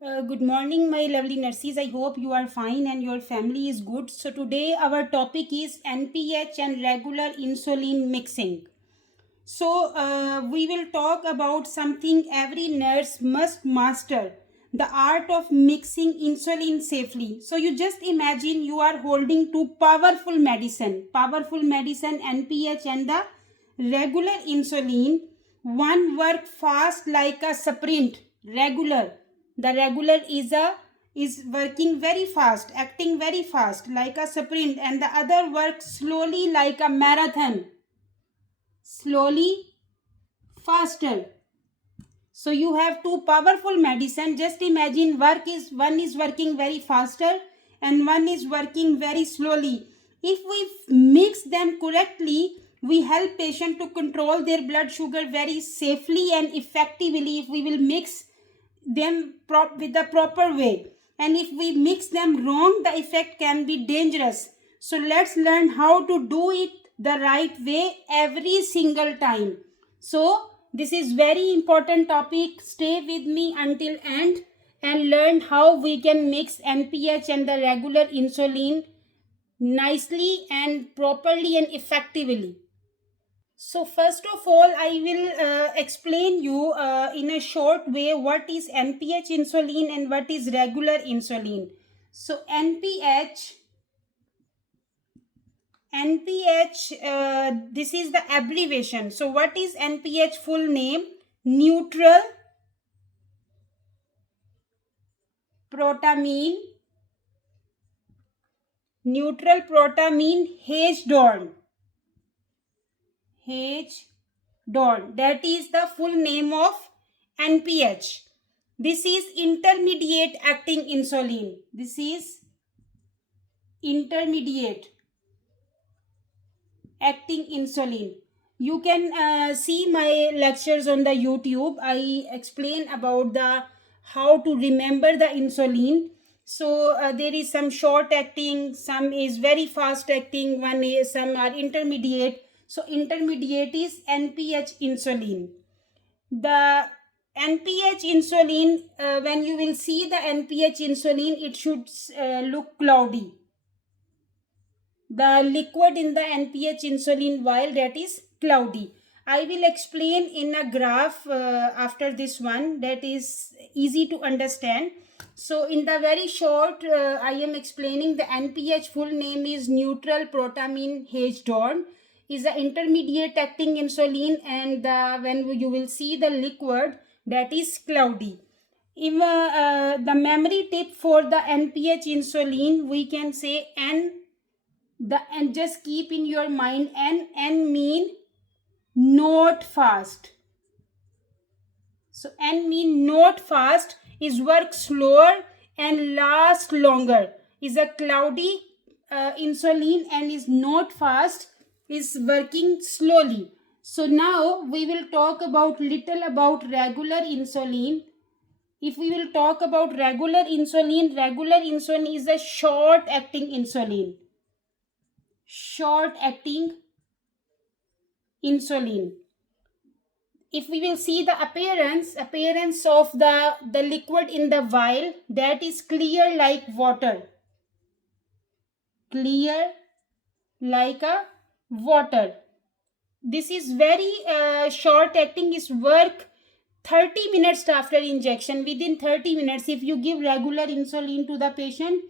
Good morning, my lovely nurses. I hope you are fine and your family is good. So, today our topic is NPH and regular insulin mixing. So, we will talk about something every nurse must master, the art of mixing insulin safely. So, you just imagine you are holding two powerful medicine, NPH and the regular insulin. One work fast like a sprint, regular. The regular is working very fast, acting very fast like a sprint, and the other works slowly like a marathon, slowly faster. So you have two powerful medicine. Just imagine one is working very faster and one is working very slowly. If we mix them correctly, we help patient to control their blood sugar very safely and effectively if we will mix them with the proper way. And if we mix them wrong, the effect can be dangerous. So let's learn how to do it the right way every single time. So this is very important topic. Stay with me until end and learn how we can mix NPH and the regular insulin nicely and properly and effectively. So first of all, I will explain you in a short way what is NPH insulin and what is regular insulin. So NPH, this is the abbreviation. So what is NPH full name? Neutral protamine, neutral protamine H-dorn. H-dorn. That is the full name of NPH. This is intermediate acting insulin. This is intermediate acting insulin. You can see my lectures on the YouTube. I explain about the how to remember the insulin. So there is some short acting, some is very fast acting, one is some are intermediate. So intermediate is NPH insulin. The NPH insulin, when you will see the NPH insulin, it should look cloudy. The liquid in the NPH insulin vial, that is cloudy. I will explain in a graph after this one, that is easy to understand. So in the very short, I am explaining the NPH full name is neutral protamine H-dorn, is an intermediate acting insulin, and when you will see the liquid, that is cloudy. If the memory tip for the NPH insulin, we can say and just keep in your mind n mean not fast. So n mean not fast is work slower and last longer, is a cloudy insulin, and is not fast is working slowly. So now we will talk about little about regular insulin. If we will talk about regular insulin is a short acting insulin, short acting insulin. If we will see the appearance of the liquid in the vial, that is clear like water, clear like a water. This is very short acting, is work 30 minutes after injection. Within 30 minutes, if you give regular insulin to the patient,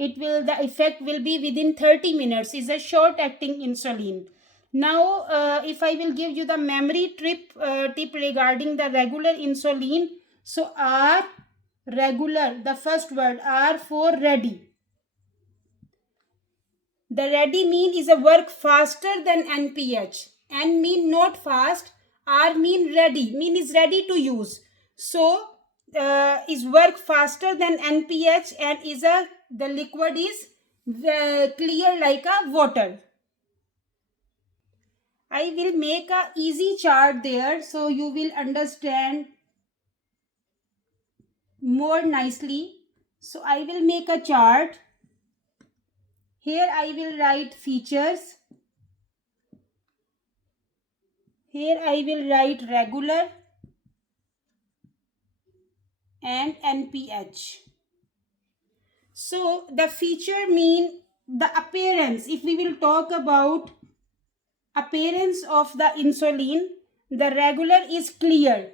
the effect will be within 30 minutes. Is a short acting insulin. Now if I will give you the memory tip regarding the regular insulin, so R, regular, the first word R for ready. The ready mean is a work faster than NPH. N mean not fast, R mean ready, mean is ready to use. So is work faster than NPH, and the liquid is clear like a water. I will make a easy chart there so you will understand more nicely. So I will make a chart. Here I will write features. Here I will write regular. and NPH. So the feature mean the appearance. If we will talk about appearance of the insulin, the regular is clear.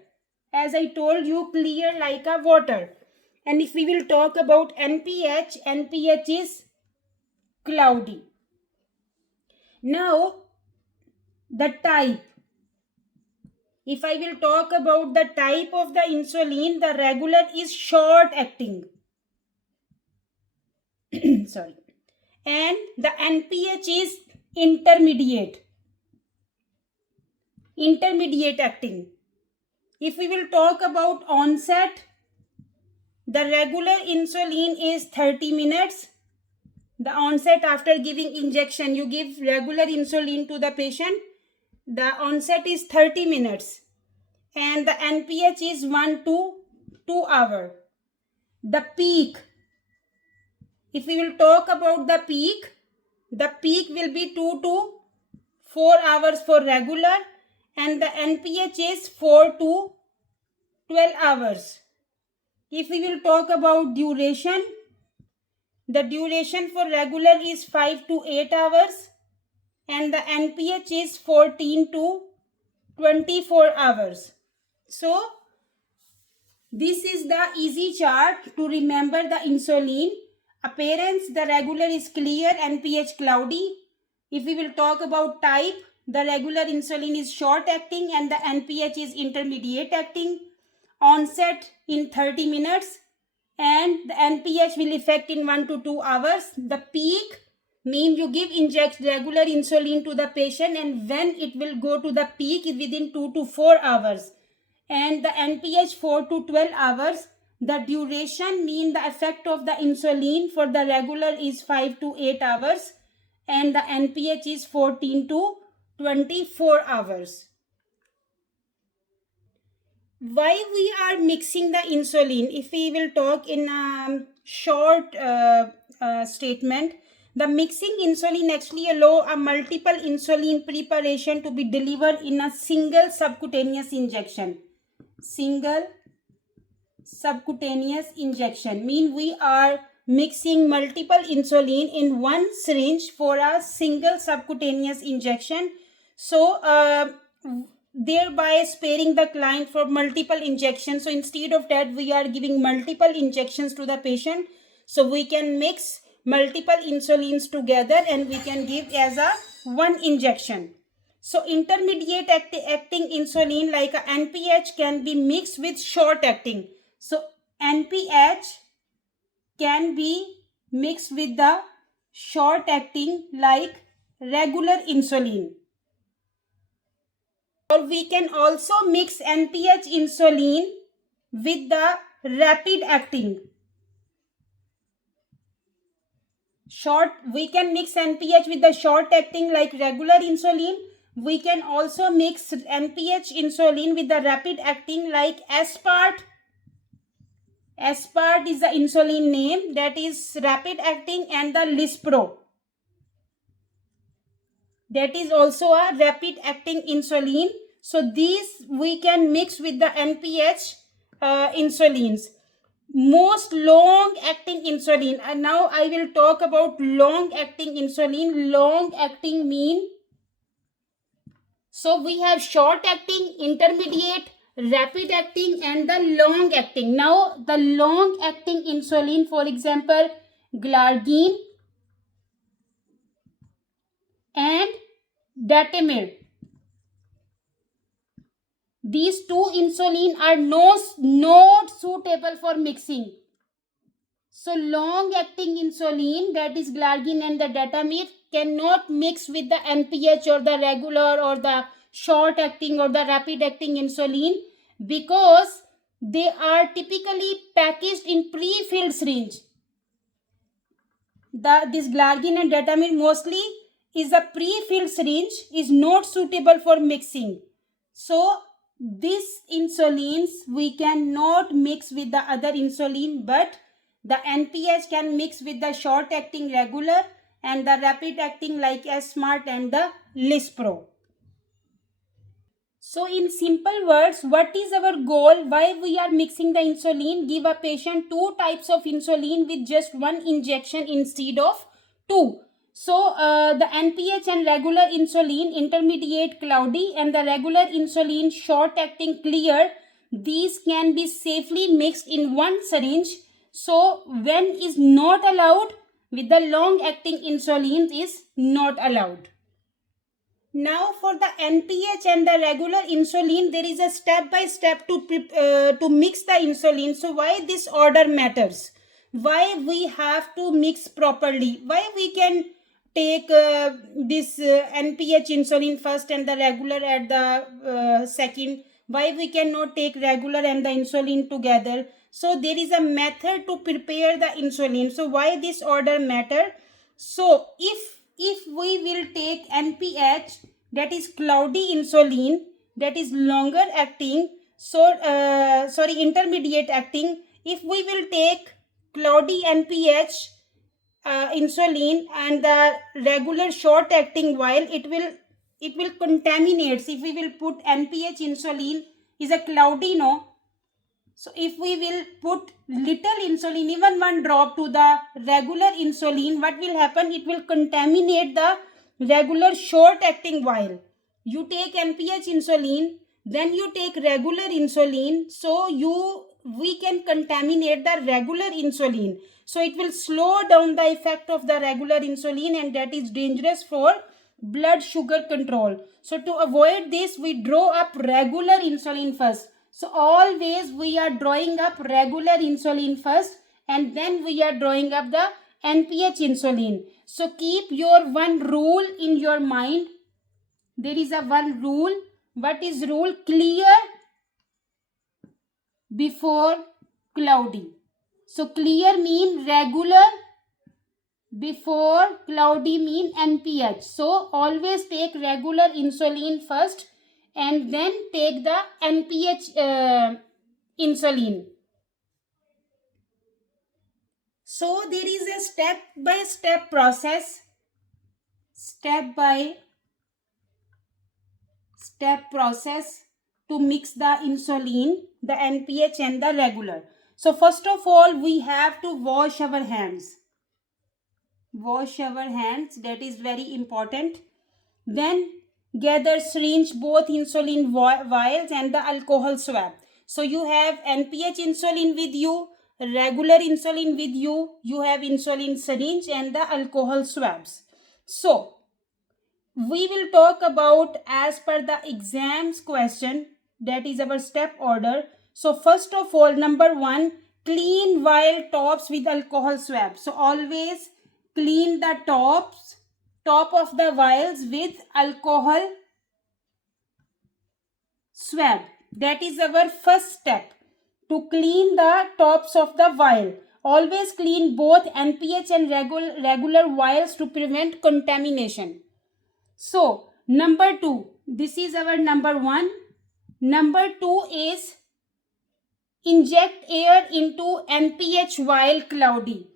As I told you, clear like a water. And if we will talk about NPH, NPH is cloudy. Now, the type. If I will talk about the type of the insulin, the regular is short acting. Sorry. And the NPH is intermediate acting. If we will talk about onset, the regular insulin is 30 minutes. The onset after giving injection, you give regular insulin to the patient. The onset is 30 minutes. And the NPH is 1 to 2 hours. The peak. If we will talk about the peak will be 2 to 4 hours for regular, and the NPH is 4 to 12 hours. If we will talk about duration, the duration for regular is 5 to 8 hours, and the NPH is 14 to 24 hours. So, this is the easy chart to remember the insulin. Appearance, the regular is clear, NPH cloudy. If we will talk about type, the regular insulin is short acting and the NPH is intermediate acting. Onset in 30 minutes and the NPH will effect in 1 to 2 hours. The peak means you inject regular insulin to the patient, and when it will go to the peak is within 2 to 4 hours. And the NPH 4 to 12 hours. The duration mean the effect of the insulin for the regular is 5 to 8 hours and the NPH is 14 to 24 hours. Why we are mixing the insulin? If we will talk in a short statement, the mixing insulin actually allow a multiple insulin preparation to be delivered in a single subcutaneous injection. Single subcutaneous injection mean we are mixing multiple insulin in one syringe for a single subcutaneous injection. So thereby sparing the client for multiple injections. So instead of that, we are giving multiple injections to the patient. So we can mix multiple insulins together and we can give as a one injection. So intermediate acting insulin like a NPH can be mixed with short acting. So NPH can be mixed with the short acting like regular insulin. Or we can also mix NPH insulin with the rapid acting. We can mix NPH with the short acting like regular insulin. We can also mix NPH insulin with the rapid acting like Aspart. Aspart is the insulin name, that is rapid acting, and the Lispro, that is also a rapid acting insulin. So these we can mix with the NPH insulins. Most long acting insulin, and now I will talk about long acting insulin. Long acting mean, so we have short acting, intermediate, rapid acting and the long acting. Now the long acting insulin, for example, Glargine and Datamir. These two insulin are not suitable for mixing. So long acting insulin, that is Glargine and the Datamir, cannot mix with the NPH or the regular or the short acting or the rapid acting insulin because they are typically packaged in pre-filled syringe. This Glargine and Datamir mostly is a pre-filled syringe, is not suitable for mixing. So these insulins we cannot mix with the other insulin, but the NPH can mix with the short acting regular and the rapid acting like Smart and the Lispro. So in simple words, what is our goal? Why we are mixing the insulin? Give a patient 2 types of insulin with just 1 injection instead of 2. So the NPH and regular insulin, intermediate cloudy, and the regular insulin short acting clear, these can be safely mixed in one syringe. So when is not allowed, with the long acting insulin is not allowed. Now for the NPH and the regular insulin, there is a step by step to mix the insulin. So why this order matters? Why we have to mix properly? Why we can take this NPH insulin first and the regular at the second? Why we cannot take regular and the insulin together? So there is a method to prepare the insulin. So why this order matter? So if we will take NPH, that is cloudy insulin, that is longer acting, intermediate acting, if we will take cloudy NPH insulin and the regular short acting vial, it will contaminate. If we will put NPH insulin is a cloudy, no. So if we will put little insulin, even 1 drop to the regular insulin, what will happen? It will contaminate the regular short acting vial. You take NPH insulin, then you take regular insulin, so we can contaminate the regular insulin. So it will slow down the effect of the regular insulin, and that is dangerous for blood sugar control. So to avoid this, we draw up regular insulin first. So always we are drawing up regular insulin first, and then we are drawing up the NPH insulin. So keep your one rule in your mind. There is a one rule. What is rule? Clear before cloudy. So clear mean regular, before cloudy mean NPH. So always take regular insulin first and then take the NPH insulin. So there is a step by step process, to mix the insulin, the NPH and the regular. So first of all, we have to wash our hands. That is very important. Then gather syringe, both insulin vials and the alcohol swab. So you have NPH insulin with you, regular insulin with you, you have insulin syringe and the alcohol swabs. So we will talk about as per the exams question, that is our step order. So first of all, number 1, clean vial tops with alcohol swab. So always clean the top of the vials with alcohol swab. That is our first step, to clean the tops of the vial. Always clean both NPH and regular vials to prevent contamination. So number 2, this is our number 1. Number 2 is inject air into NPH vial cloudy.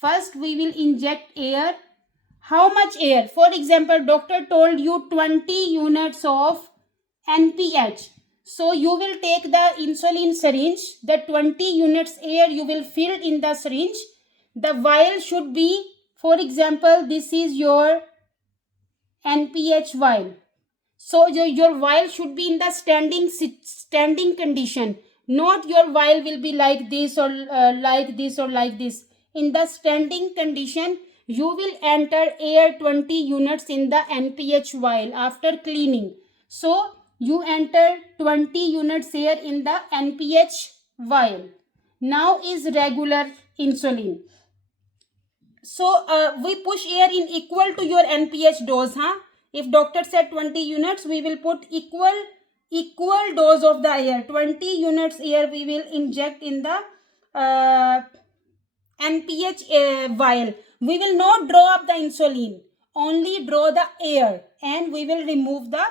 First we will inject air. How much air? For example, doctor told you 20 units of NPH. So you will take the insulin syringe, the 20 units air you will fill in the syringe. The vial should be, for example, this is your NPH vial. So your vial should be in the standing condition. Not your vial will be like this or like this or like this. In the standing condition, you will enter air 20 units in the NPH vial after cleaning. So you enter 20 units air in the NPH vial. Now is regular insulin. So we push air in equal to your NPH dose. If doctor said 20 units, we will put equal dose of the air. 20 units air we will inject in the NPH vial. We will not draw up the insulin, only draw the air, and we will remove the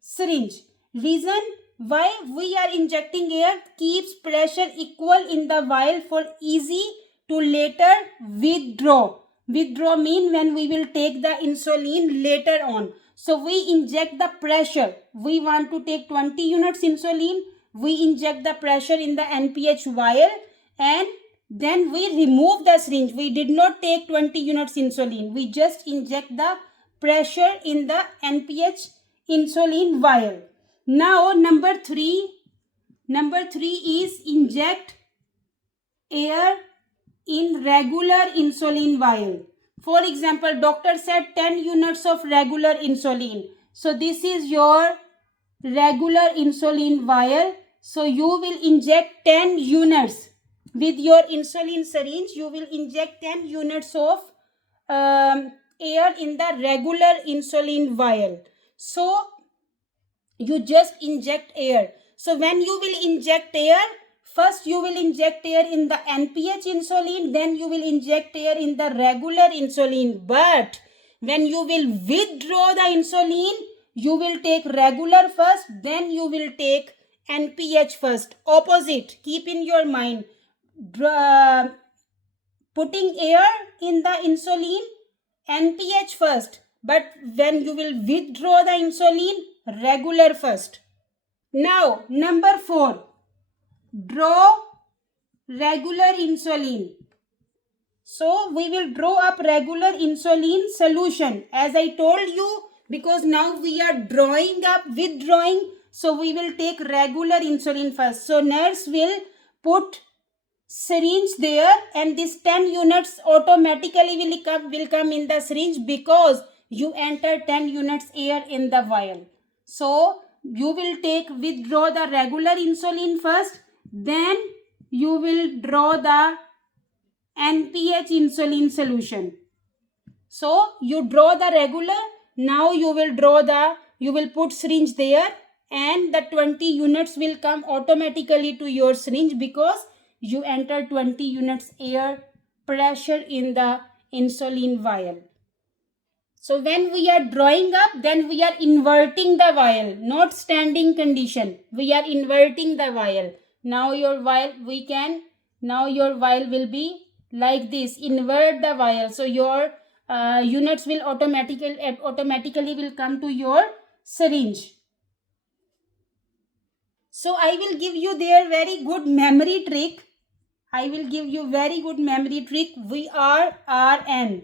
syringe. Reason why we are injecting air: keeps pressure equal in the vial for easy to later withdraw. Withdraw mean when we will take the insulin later on. So we inject the pressure. We want to take 20 units insulin. We inject the pressure in the NPH vial and then we remove the syringe. We did not take 20 units insulin. We just inject the pressure in the NPH insulin vial. Now number 3 is inject air in regular insulin vial. For example, doctor said 10 units of regular insulin. So this is your regular insulin vial. So you will inject 10 units. With your insulin syringe, you will inject 10 units of air in the regular insulin vial. So you just inject air. So when you will inject air, first you will inject air in the NPH insulin, then you will inject air in the regular insulin. But when you will withdraw the insulin, you will take regular first, then you will take NPH first. Opposite, keep in your mind. Putting air in the insulin, NPH first. But when you will withdraw the insulin, regular first. Now, number 4, draw regular insulin. So, we will draw up regular insulin solution. As I told you, because now we are drawing up, withdrawing, so we will take regular insulin first. So, nurse will put syringe there and this 10 units automatically will come in the syringe because you enter 10 units air in the vial. So you will withdraw the regular insulin first, then you will draw the NPH insulin solution. So you draw the regular, now you will put syringe there and the 20 units will come automatically to your syringe because you enter 20 units air pressure in the insulin vial. So when we are drawing up, then we are inverting the vial, not standing condition. We are inverting the vial. Now your vial will be like this. Invert the vial. So your units will automatically will come to your syringe. So I will give you their very good memory trick. We are RN.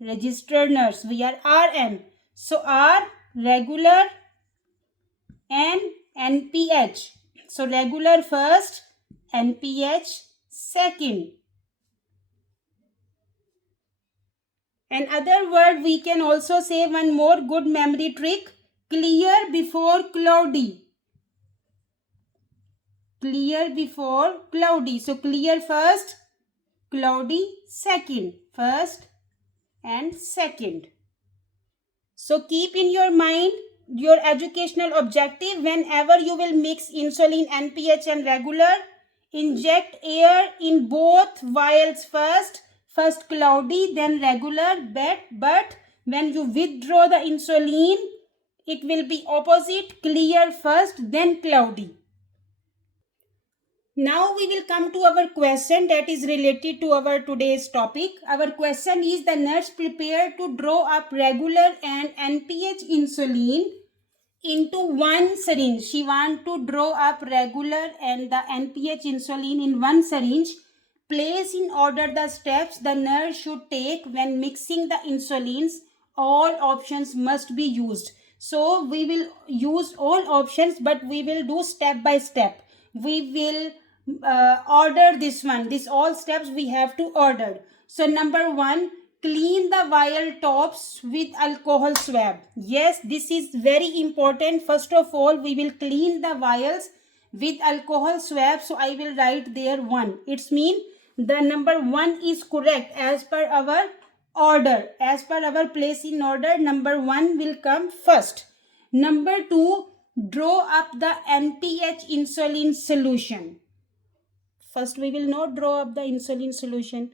Registered nurse. We are RN. So R, regular, and NPH. So regular first, NPH second. Another word we can also say one more good memory trick. Clear before cloudy. Clear before cloudy. So clear first, cloudy second. First and second. So keep in your mind your educational objective. Whenever you will mix insulin, NPH and regular, inject air in both vials first cloudy, then regular. But when you withdraw the insulin, it will be opposite, clear first, then cloudy. Now we will come to our question that is related to our today's topic. Our question is, the nurse prepared to draw up regular and NPH insulin into one syringe. She want to draw up regular and the NPH insulin in one syringe. Place in order the steps the nurse should take when mixing the insulins. All options must be used. So we will use all options, but we will do step by step. We will order this one. This all steps we have to order. So number 1, clean the vial tops with alcohol swab. Yes, this is very important. First of all, we will clean the vials with alcohol swab. So I will write there 1. It's mean the number 1 is correct as per our order. As per our place in order, number 1 will come first. Number 2, draw up the NPH insulin solution. First, we will not draw up the insulin solution.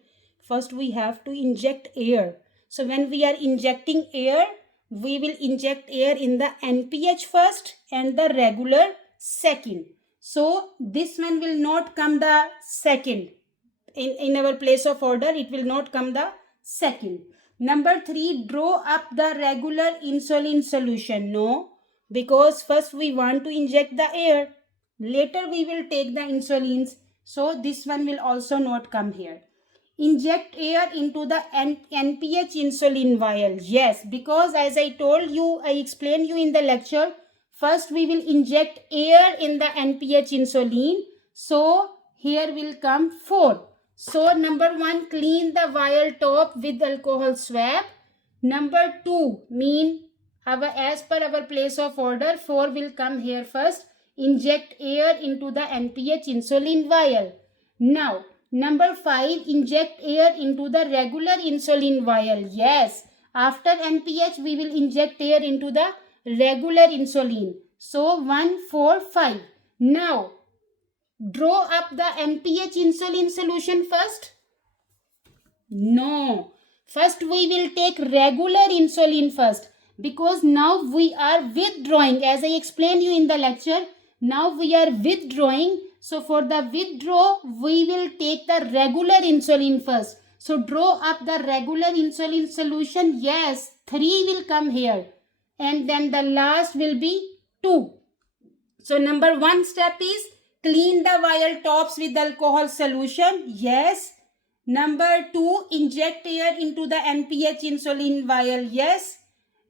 First, we have to inject air. So, when we are injecting air, we will inject air in the NPH first and the regular second. So, this one will not come the second. In our place of order, it will not come the second. Number 3, draw up the regular insulin solution. No, because first we want to inject the air. Later we will take the insulins. So this one will also not come here. Inject air into the NPH insulin vial. Yes, because as I told you, I explained you in the lecture, first we will inject air in the NPH insulin. So here will come 4. So number 1, clean the vial top with alcohol swab. Number 2, as per our place of order, 4 will come here first. Inject air into the NPH insulin vial. Now, number 5, inject air into the regular insulin vial. Yes, after NPH, we will inject air into the regular insulin. So, 1, 4, 5. Now, draw up the NPH insulin solution first. No, first we will take regular insulin first, because now we are withdrawing. As I explained you in the lecture, now we are withdrawing. So for the withdraw, we will take the regular insulin first. So draw up the regular insulin solution. Yes, 3 will come here. And then the last will be 2. So number 1 step is clean the vial tops with alcohol solution. Yes. Number 2, inject air into the NPH insulin vial. Yes.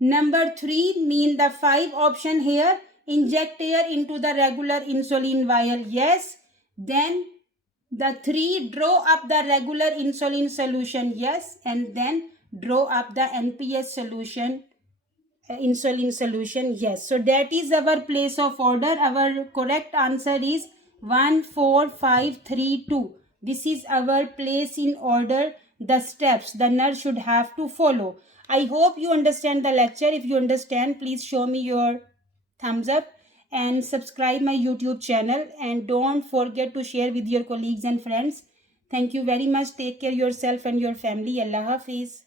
Number 3, the 5 option here. Inject air into the regular insulin vial. Yes. Then the 3, draw up the regular insulin solution. Yes. And then draw up the NPH solution, insulin solution. Yes. So that is our place of order. Our correct answer is 1, 4, 5, 3, 2. This is our place in order, the steps the nurse should have to follow. I hope you understand the lecture. If you understand, please show me your thumbs up and subscribe my YouTube channel, and don't forget to share with your colleagues and friends. Thank you very much. Take care of yourself and your family. Allah Hafiz.